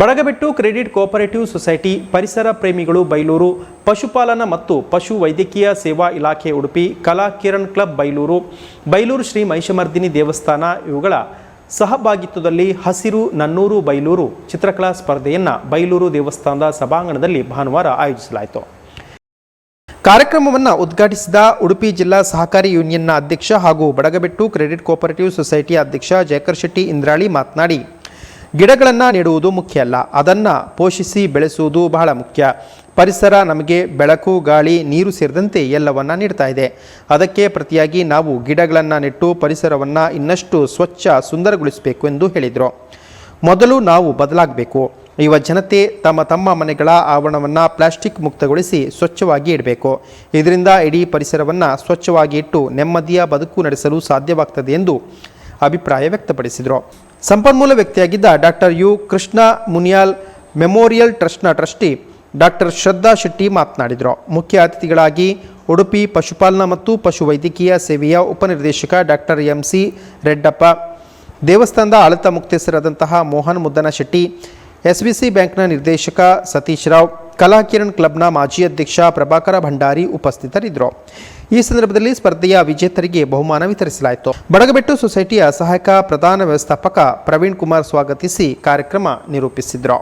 Badagabettu credit cooperative society, ಪರಿಸರ ಪ್ರೇಮಿಗಳು ಬೈಲೂರು, ಪಶುಪಾಲನಾ ಮತ್ತು ಪಶು ವೈದ್ಯಕೀಯ ಸೇವಾ ಇಲಾಖೆ ಉಡುಪಿ, ಕಲಾ ಕಿರಣ್ ಕ್ಲಬ್ ಬೈಲೂರು, ಬೈಲೂರು ಶ್ರೀ ಮಹಿಷಮರ್ದಿನಿ ದೇವಸ್ಥಾನ ಇವುಗಳ ಸಹಭಾಗಿತ್ವದಲ್ಲಿ ಹಸಿರು ನನ್ನೂರು ಬೈಲೂರು ಚಿತ್ರಕಲಾ ಸ್ಪರ್ಧೆಯನ್ನು ಬೈಲೂರು ದೇವಸ್ಥಾನದ ಸಭಾಂಗಣದಲ್ಲಿ ಭಾನುವಾರ ಆಯೋಜಿಸಲಾಯಿತು. ಕಾರ್ಯಕ್ರಮವನ್ನು ಉದ್ಘಾಟಿಸಿದ ಉಡುಪಿ ಜಿಲ್ಲಾ ಸಹಕಾರಿ ಯೂನಿಯನ್ನ ಅಧ್ಯಕ್ಷ ಹಾಗೂ ಬಡಗಬೆಟ್ಟು ಕ್ರೆಡಿಟ್ ಕೋಆಪರೇಟಿವ್ ಸೊಸೈಟಿಯ ಅಧ್ಯಕ್ಷ ಜಯಕರ್ ಶೆಟ್ಟಿ ಇಂದ್ರಾಳಿ ಮಾತನಾಡಿ, ಗಿಡಗಳನ್ನು ನೆಡುವುದು ಮುಖ್ಯ ಅಲ್ಲ, ಅದನ್ನು ಪೋಷಿಸಿ ಬೆಳೆಸುವುದು ಬಹಳ ಮುಖ್ಯ. ಪರಿಸರ ನಮಗೆ ಬೆಳಕು, ಗಾಳಿ, ನೀರು ಸೇರಿದಂತೆ ಎಲ್ಲವನ್ನ ನೀಡ್ತಾ ಇದೆ. ಅದಕ್ಕೆ ಪ್ರತಿಯಾಗಿ ನಾವು ಗಿಡಗಳನ್ನು ನೆಟ್ಟು ಪರಿಸರವನ್ನು ಇನ್ನಷ್ಟು ಸ್ವಚ್ಛ, ಸುಂದರಗೊಳಿಸಬೇಕು ಎಂದು ಹೇಳಿದರು. ಮೊದಲು ನಾವು ಬದಲಾಗಬೇಕು. ಯುವ ಜನತೆ ತಮ್ಮ ಮನೆಗಳ ಆವರಣವನ್ನು ಪ್ಲಾಸ್ಟಿಕ್ ಮುಕ್ತಗೊಳಿಸಿ ಸ್ವಚ್ಛವಾಗಿ ಇಡಬೇಕು. ಇದರಿಂದ ಇಡೀ ಪರಿಸರವನ್ನು ಸ್ವಚ್ಛವಾಗಿ ಇಟ್ಟು ನೆಮ್ಮದಿಯ ಬದುಕು ನಡೆಸಲು ಸಾಧ್ಯವಾಗ್ತದೆ ಎಂದು ಅಭಿಪ್ರಾಯ ವ್ಯಕ್ತಪಡಿಸಿದರು. ಸಂಪನ್ಮೂಲ ವ್ಯಕ್ತಿಯಾಗಿದ್ದ doctor U Krishna Muniyal memorial ಟ್ರಸ್ಟ್ನ ಟ್ರಸ್ಟಿ ಡಾಕ್ಟರ್ ಶ್ರದ್ಧಾ ಶೆಟ್ಟಿ ಮಾತನಾಡಿದರು. ಮುಖ್ಯ ಅತಿಥಿಗಳಾಗಿ ಉಡುಪಿ ಪಶುಪಾಲನಾ ಮತ್ತು ಪಶು ವೈದ್ಯಕೀಯ ಸೇವೆಯ ಉಪನಿರ್ದೇಶಕ ಡಾಕ್ಟರ್ MC ರೆಡ್ಡಪ್ಪ, ದೇವಸ್ಥಾನದ ಆಡಳಿತ ಮುಖ್ಯಸ್ಥರಾದಂತಹ ಮೋಹನ್ ಮುದ್ದನ ಶೆಟ್ಟಿ, SBC ಬ್ಯಾಂಕ್ನ ನಿರ್ದೇಶಕ ಸತೀಶ್ ರಾವ್, ಕಲಾ ಕಿರಣ್ ಕ್ಲಬ್ನ ಮಾಜಿ ಅಧ್ಯಕ್ಷ ಪ್ರಭಾಕರ ಭಂಡಾರಿ ಉಪಸ್ಥಿತರಿದ್ದರು. ಈ ಸಂದರ್ಭದಲ್ಲಿ ಸ್ಪರ್ಧೆಯ ವಿಜೇತರಿಗೆ ಬಹುಮಾನ ವಿತರಿಸಲಾಯಿತು. ಬಡಗಬೆಟ್ಟು ಸೊಸೈಟಿಯ ಸಹಾಯಕ ಪ್ರಧಾನ ವ್ಯವಸ್ಥಾಪಕ ಪ್ರವೀಣ್ ಕುಮಾರ್ ಸ್ವಾಗತಿಸಿ ಕಾರ್ಯಕ್ರಮ ನಿರೂಪಿಸಿದರು.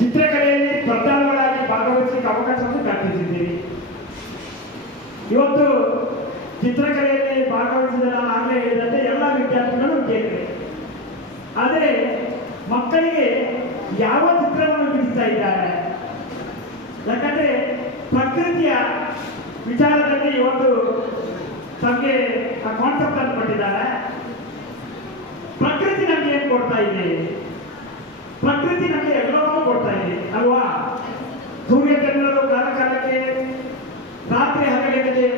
ಚಿತ್ರಕಲೆಯಲ್ಲಿ ಸ್ಪರ್ಧಾಳುಗಳಾಗಿ ಭಾಗವಹಿಸಲಿಕ್ಕೆ ಅವಕಾಶವನ್ನು ಕಲ್ಪಿಸಿದ್ದೀರಿ. ಇವತ್ತು ಚಿತ್ರಕಲೆಯಲ್ಲಿ ಭಾಗವಹಿಸಿದ ನಾನು ಆಗಲೇ ಹೇಳಿದಂತೆ ಎಲ್ಲ ವಿದ್ಯಾರ್ಥಿಗಳು ಗೆದ್ದರೆ, ಆದರೆ ಮಕ್ಕಳಿಗೆ ಯಾವ ಚಿತ್ರವನ್ನು ಬಿಡಿಸ್ತಾ ಇದ್ದಾರೆ? ಯಾಕಂದ್ರೆ ಪ್ರಕೃತಿಯ ವಿಚಾರದಲ್ಲಿ ಇವತ್ತು ನಮಗೆ ಆ ಕಾನ್ಸೆಪ್ಟ್ ಅನ್ನು ಕೊಟ್ಟಿದ್ದಾರೆ. ಪ್ರಕೃತಿ ನಮಗೆ ಏನು ಕೊಡ್ತಾ ಇದೆ? ಪ್ರಕೃತಿ ನಮಗೆ ಎಲ್ಲವನ್ನೂ ಕೊಡ್ತಾ ಇದೆ ಅಲ್ವಾ? ಸೂರ್ಯಚಂದ್ರರು ಕಾಲಕಾಲಕ್ಕೆ, ರಾತ್ರಿ ಹಗಲಿಗೆ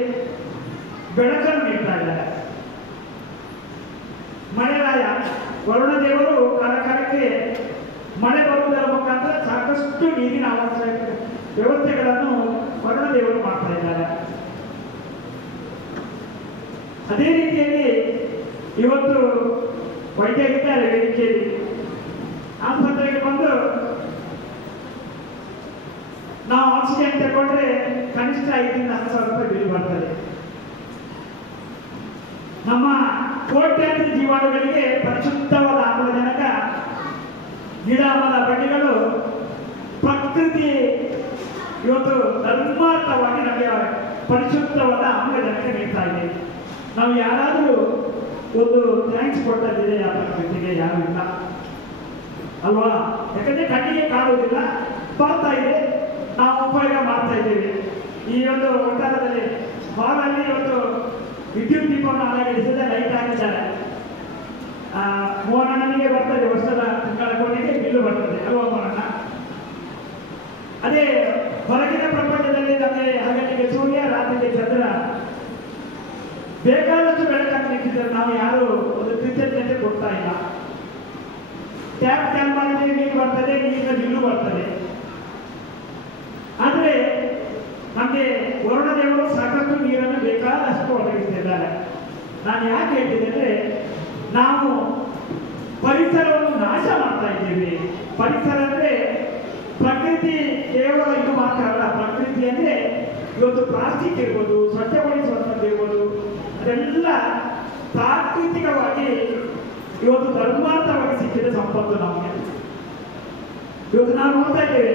ಬೆಳಕನ್ನು ನೀಡ್ತಾ ಇದ್ದಾರೆ. ಮಳೆರಾಯ ವರುಣದೇವರು ಕಾಲಕಾಲಕ್ಕೆ ಮಳೆ ಬರುವುದರ ಮುಖಾಂತರ ಸಾಕಷ್ಟು ನೀರಿನ ವ್ಯವಸ್ಥೆಗಳನ್ನು ವರುಣದೇವರು ಮಾಡ್ತಾ ಇದ್ದಾರೆ. ಅದೇ ರೀತಿಯಲ್ಲಿ ಇವತ್ತು ವೈದ್ಯರಿದ್ದಾರೆ ವೇದಿಕೆಯಲ್ಲಿ. ಆಸ್ಪತ್ರೆಗೆ ಬಂದು ನಾವು ಆಕ್ಸಿಜನ್ ತಗೊಂಡ್ರೆ ಕನಿಷ್ಠ 5,000 ರಿಂದ 10,000 ರೂಪಾಯಿ ಬಿಲ್ ಬರ್ತದೆ. ನಮ್ಮ ಕೋಟ್ಯಾಂತರ ಜೀವಾಣುಗಳಿಗೆ ಪರಿಶುದ್ಧವಾದ ಆಮ್ಲಜನಕ ಗಿಡ ಮರ ಬಳ್ಳಿಗಳು ಪ್ರಕೃತಿ ಇವತ್ತು ಧರ್ಮಾರ್ಥವಾಗಿ ನಮಗೆ ಪರಿಶುದ್ಧವಾದ ಆಮ್ಲಜನಕ ನೀಡ್ತಾ ಇದೆ. ನಾವು ಯಾರಾದರೂ ಒಂದು ಥ್ಯಾಂಕ್ಸ್ ಕೊಟ್ಟದಿದೆ ಆ ಪ್ರಕೃತಿಗೆ? ಯಾರು ಇಲ್ಲ ಅಲ್ವಾ? ಯಾಕಂದ್ರೆ ಕಣ್ಣಿಗೆ ಕಾಣುವುದಿಲ್ಲ, ಬರ್ತಾ ಇದೆ, ನಾವು ಉಪಯೋಗ ಮಾಡ್ತಾ ಇದ್ದೇವೆ. ಈ ಒಂದು ಒತ್ತಡದಲ್ಲಿ ಹಾಲಲ್ಲಿ ಇವತ್ತು ವಿದ್ಯುತ್ ದೀಪವನ್ನು ಅಲಂಕರಿಸಿದ ಲೈಟ್ ಹಾಕಿದ್ದಾರೆ. ಮೋಹನನಿಗೆ ಬರ್ತದೆ, ವರ್ಷದ ತಿಂಗಳ ಕೋಟಿಗೆ ಬಿಲ್ಲು ಬರ್ತದೆ ಅಲ್ವಾ ಮೋಹನ? ಅದೇ ಹೊರಗಿನ ಪ್ರಪಂಚದಲ್ಲಿ ನಮಗೆ ಹಗಲಿಗೆ ಸೂರ್ಯ, ರಾತ್ರಿಗೆ ಚಂದ್ರ, ಬೇಕಾದಷ್ಟು ಬೆಳಕನ್ನು ನಿಂತಿದ್ದಾರೆ. ನಾವು ಯಾರು ಒಂದು ಕೃತಜ್ಞತೆ ಕೊಡ್ತಾ ಇಲ್ಲ. ಟ್ಯಾಪ್ ಚಾನ್ ಮಾಡಿದ್ರೆ ನೀರು ಬರ್ತದೆ, ನೀರಿನ ಬಿಲ್ಲು ಬರ್ತದೆ. ಆದರೆ ನಮಗೆ ವರುಣದೇವರು ಸಾಕಷ್ಟು ನೀರನ್ನು ಬೇಕಾದಷ್ಟು ಒದಗಿಸಿದ್ದಾರೆ. ನಾನು ಯಾಕೆ ಹೇಳ್ತಿದ್ದೆ ಅಂದ್ರೆ, ನಾವು ಪರಿಸರವನ್ನು ನಾಶ ಮಾಡ್ತಾ ಇದ್ದೇವೆ. ಪರಿಸರ ಅಂದ್ರೆ ಪ್ರಕೃತಿ ಕೇವಲ ಇದು ಮಾತ್ರ ಅಲ್ಲ. ಪ್ರಕೃತಿ ಅಂದ್ರೆ ಇವತ್ತು ಪ್ಲಾಸ್ಟಿಕ್ ಇರ್ಬೋದು, ಸ್ವಚ್ಛಗೊಳಿಸುವಂಥದ್ದು ಇರ್ಬೋದು, ಅದೆಲ್ಲ ಪ್ರಾಕೃತಿಕವಾಗಿ ಇವತ್ತು ಧರ್ಮಾರ್ಥವಾಗಿ ಸಿಕ್ಕಿದ ಸಂಪತ್ತು ನಮಗೆ. ಇವತ್ತು ನಾವು ನೋಡ್ತಾ ಇದ್ದೇವೆ,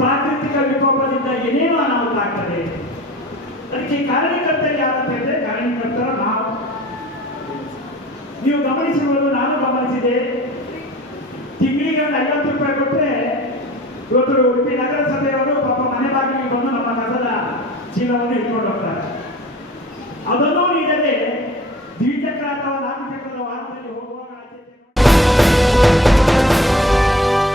ಪ್ರಾಕೃತಿಕ ವಿಕೋಪದಿಂದ ಏನೇನೋ ಅನಾಹುತ ಆಗ್ತದೆ. ಅದಕ್ಕೆ ಕಾರಣಕರ್ತರು ಯಾರಂತ ಹೇಳಿದ್ರೆ, ಕಾರಣಕರ್ತರ ನಾವು. ನೀವು ಗಮನಿಸಿರುವುದು, ನಾನು ಗಮನಿಸಿದೆ, ತಿಂಗಳಿಗೆ ಒಂದು 50 ರೂಪಾಯಿ ಕೊಟ್ಟರೆ ಇವತ್ತು ಉಡುಪಿ ನಗರಸಭೆಯವರು ಪಾಪ ಮನೆ ಬಾಗಿಲಿಗೆ ಬಂದು ನಮ್ಮ ಕಸದ ಚೀಲವನ್ನು ಇಟ್ಕೊಂಡು ಹೋಗ್ತಾರೆ.